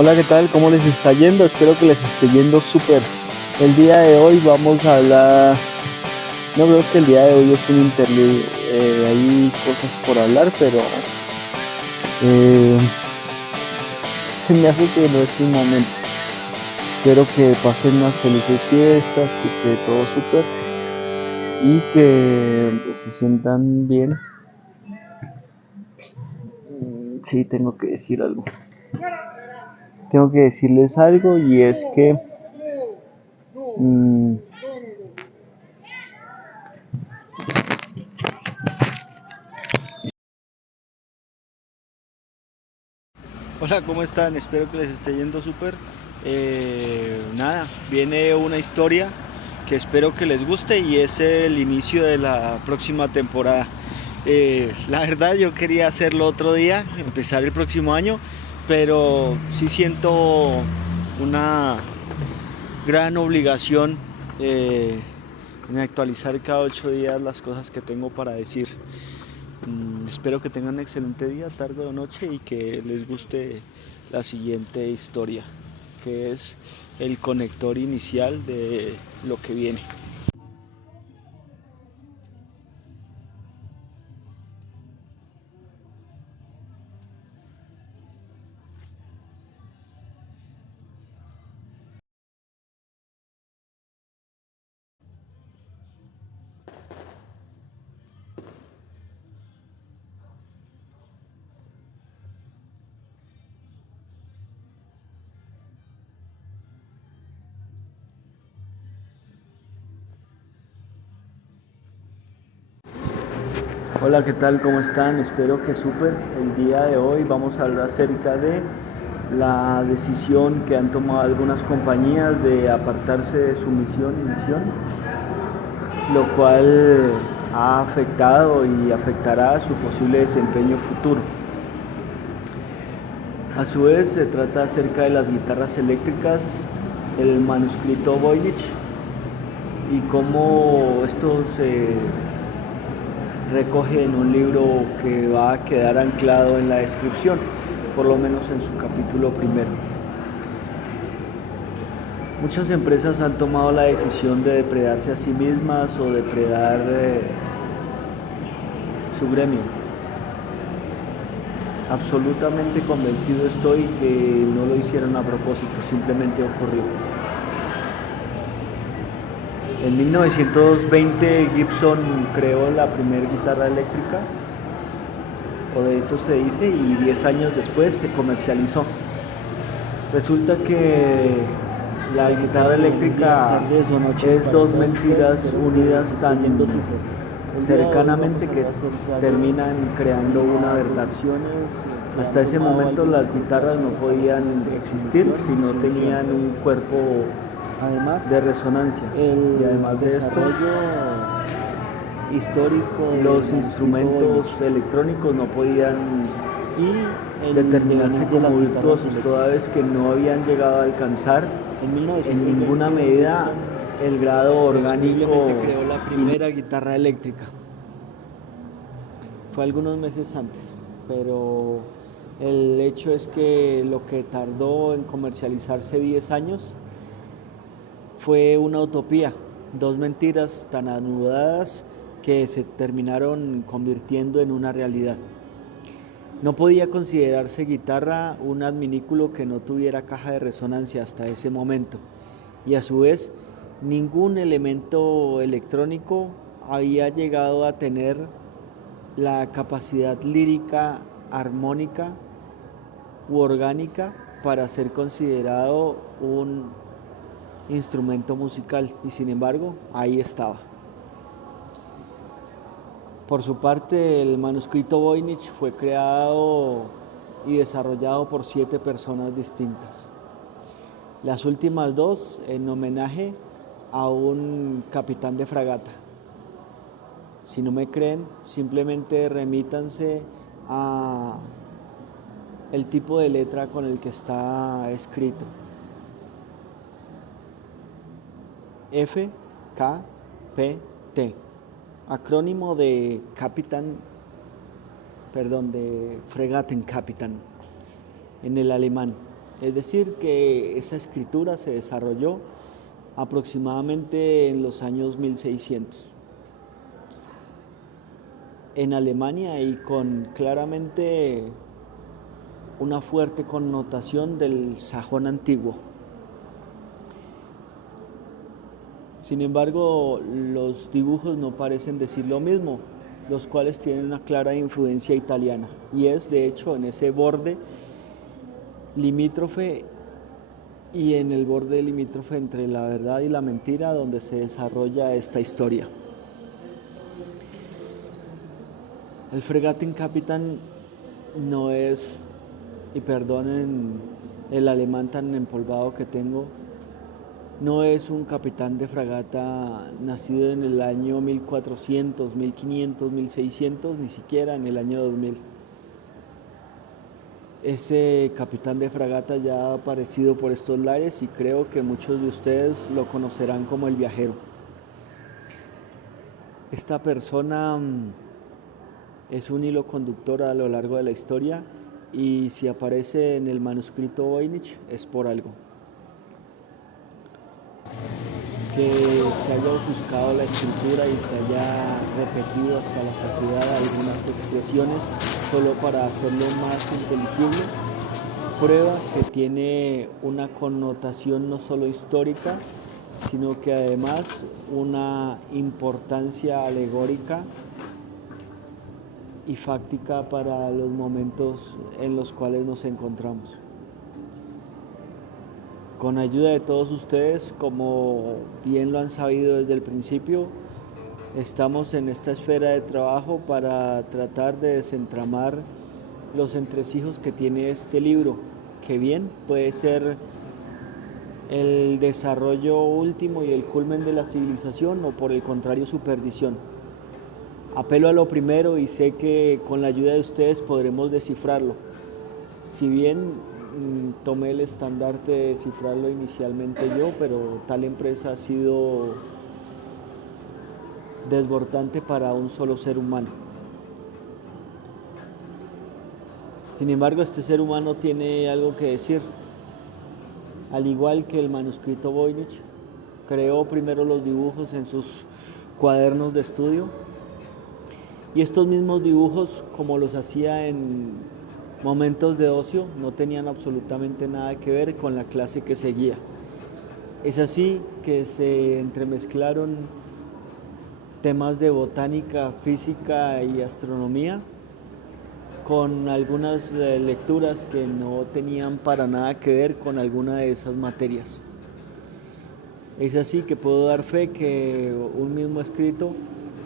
Hola, ¿qué tal? ¿Cómo les está yendo? Espero que les esté yendo súper. El día de hoy vamos a hablar, no creo que el día de hoy es un interludio, hay cosas por hablar, pero eh, se me hace que no es un momento. Espero que pasen unas felices fiestas, que esté todo súper y que pues, se sientan bien. Sí, tengo que decir algo. Tengo que decirles algo y es que mm, hola, ¿cómo están? Espero que les esté yendo súper. Nada, viene una historia que espero que les guste y es el inicio de la próxima temporada. La verdad yo quería hacerlo otro día, empezar el próximo año, pero sí siento una gran obligación en actualizar cada 8 días las cosas que tengo para decir. Espero que tengan un excelente día, tarde o noche y que les guste la siguiente historia, que es el conector inicial de lo que viene. Hola, ¿qué tal? ¿Cómo están? Espero que súper. El día de hoy vamos a hablar acerca de la decisión que han tomado algunas compañías de apartarse de su misión y visión, lo cual ha afectado y afectará su posible desempeño futuro. A su vez se trata acerca de las guitarras eléctricas, el manuscrito Voynich y cómo esto se recoge en un libro que va a quedar anclado en la descripción, por lo menos en su capítulo primero. Muchas empresas han tomado la decisión de depredarse a sí mismas o depredar su gremio. Absolutamente convencido estoy que no lo hicieron a propósito, simplemente ocurrió. En 1920 Gibson creó la primera guitarra eléctrica, o de eso se dice, y 10 años después se comercializó. Resulta que la guitarra eléctrica es dos mentiras unidas tan cercanamente que terminan creando una verdad. Hasta ese momento las guitarras no podían existir si no tenían un cuerpo de resonancia. Y además de esto, histórico, los instrumentos electrónicos no podían determinarse como virtuosos, toda vez que no habían llegado a alcanzar en ninguna medida el grado orgánico. Creó la primera guitarra eléctrica. Fue algunos meses antes, pero el hecho es que lo que tardó en comercializarse 10 años fue una utopía, dos mentiras tan anudadas que se terminaron convirtiendo en una realidad. No podía considerarse guitarra un adminículo que no tuviera caja de resonancia hasta ese momento, y a su vez ningún elemento electrónico había llegado a tener la capacidad lírica, armónica u orgánica para ser considerado un instrumento musical, y sin embargo ahí estaba. Por su parte, el manuscrito Voynich fue creado y desarrollado por 7 personas distintas. Las últimas 2 en homenaje a un capitán de fragata. Si no me creen, simplemente remítanse a el tipo de letra con el que está escrito. FKPT, acrónimo de de Fregattenkapitän en el alemán. Es decir, que esa escritura se desarrolló aproximadamente en los años 1600 en Alemania y con claramente una fuerte connotación del sajón antiguo. Sin embargo, los dibujos no parecen decir lo mismo, los cuales tienen una clara influencia italiana, y es de hecho en ese borde limítrofe y en el borde limítrofe entre la verdad y la mentira donde se desarrolla esta historia. El Fregattenkapitän no es, y perdonen el alemán tan empolvado que tengo, no es un capitán de fragata nacido en el año 1400, 1500, 1600, ni siquiera en el año 2000. Ese capitán de fragata ya ha aparecido por estos lares y creo que muchos de ustedes lo conocerán como el viajero. Esta persona es un hilo conductor a lo largo de la historia y si aparece en el manuscrito Voynich es por algo. Que se haya ofuscado la escritura y se haya repetido hasta la saciedad algunas expresiones solo para hacerlo más inteligible, prueba que tiene una connotación no solo histórica, sino que además una importancia alegórica y fáctica para los momentos en los cuales nos encontramos. Con ayuda de todos ustedes, como bien lo han sabido desde el principio, estamos en esta esfera de trabajo para tratar de desentramar los entresijos que tiene este libro, que bien puede ser el desarrollo último y el culmen de la civilización o por el contrario su perdición. Apelo a lo primero y sé que con la ayuda de ustedes podremos descifrarlo. Si bien tomé el estandarte de descifrarlo inicialmente yo, pero tal empresa ha sido desbordante para un solo ser humano. Sin embargo, este ser humano tiene algo que decir. Al igual que el manuscrito Voynich, creó primero los dibujos en sus cuadernos de estudio y estos mismos dibujos, como los hacía en momentos de ocio, no tenían absolutamente nada que ver con la clase que seguía. Es así que se entremezclaron temas de botánica, física y astronomía con algunas lecturas que no tenían para nada que ver con alguna de esas materias. Es así que puedo dar fe que un mismo escrito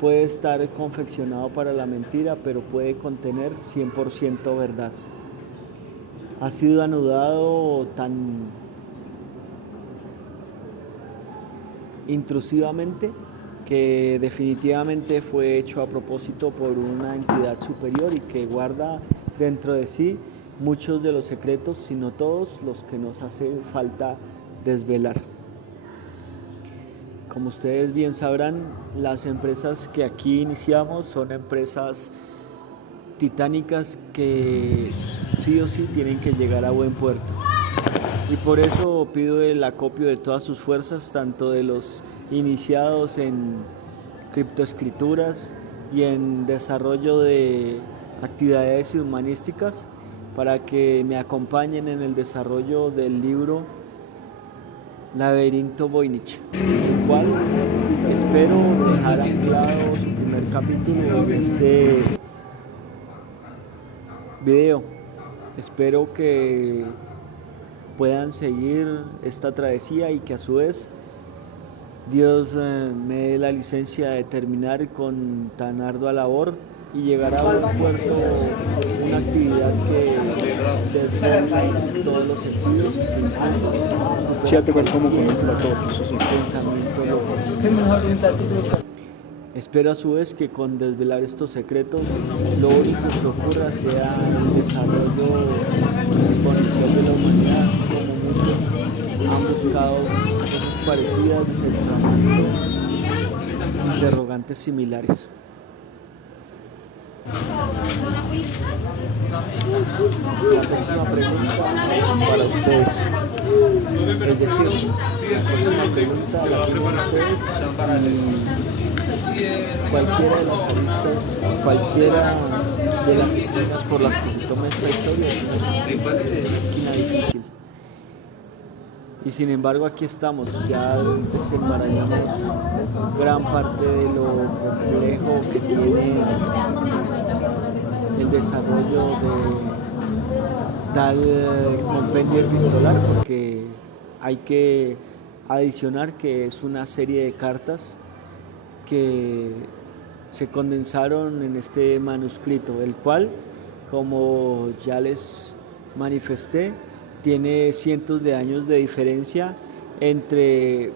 puede estar confeccionado para la mentira, pero puede contener 100% verdad. Ha sido anudado tan intrusivamente que definitivamente fue hecho a propósito por una entidad superior y que guarda dentro de sí muchos de los secretos, si no todos, los que nos hace falta desvelar. Como ustedes bien sabrán, las empresas que aquí iniciamos son empresas titánicas que sí o sí tienen que llegar a buen puerto. Y por eso pido el acopio de todas sus fuerzas, tanto de los iniciados en criptoescrituras y en desarrollo de actividades humanísticas, para que me acompañen en el desarrollo del libro Laberinto Voynich, el cual espero dejar anclado su primer capítulo en este video. Espero que puedan seguir esta travesía y que a su vez Dios me dé la licencia de terminar con tan ardua labor y llegar a buen puerto una actividad que desborda todos los sentidos y que incluso pensamiento loco. Espero a su vez que con desvelar estos secretos lo único que ocurra sea el desarrollo exponencial de la humanidad, como muchos han buscado cosas parecidas, desentramando interrogantes similares. La próxima pregunta es para ustedes. Es decir, la próxima pregunta la tienen ustedes y cualquiera de las esquinas por las que se tome esta historia es una esquina difícil. Y sin embargo aquí estamos, ya desenmarañamos gran parte de lo complejo que tiene el desarrollo de tal compendio epistolar, porque hay que adicionar que es una serie de cartas que se condensaron en este manuscrito, el cual, como ya les manifesté, tiene cientos de años de diferencia entre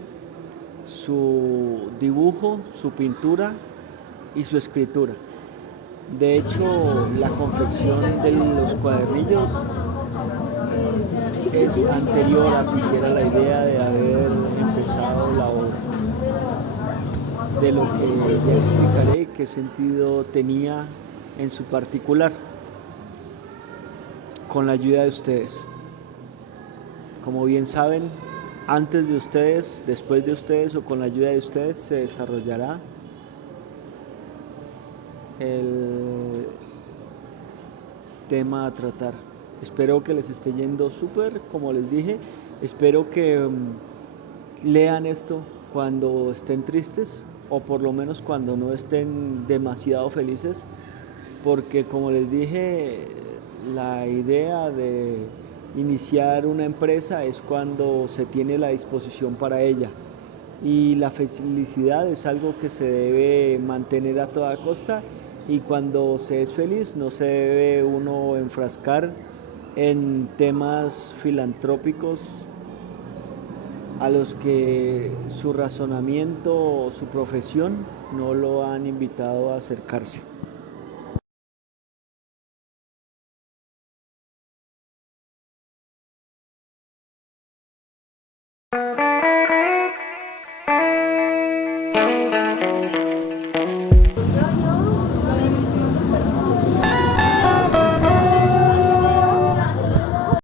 su dibujo, su pintura y su escritura. De hecho, la confección de los cuadernillos es anterior a siquiera la idea de haber empezado la obra. De lo que ya explicaré qué sentido tenía en su particular, con la ayuda de ustedes. Como bien saben, antes de ustedes, después de ustedes o con la ayuda de ustedes se desarrollará el tema a tratar. Espero que les esté yendo súper, como les dije. Espero que lean esto cuando estén tristes o por lo menos cuando no estén demasiado felices, porque como les dije, la idea de iniciar una empresa es cuando se tiene la disposición para ella, y la felicidad es algo que se debe mantener a toda costa, y cuando se es feliz no se debe uno enfrascar en temas filantrópicos a los que su razonamiento o su profesión no lo han invitado a acercarse.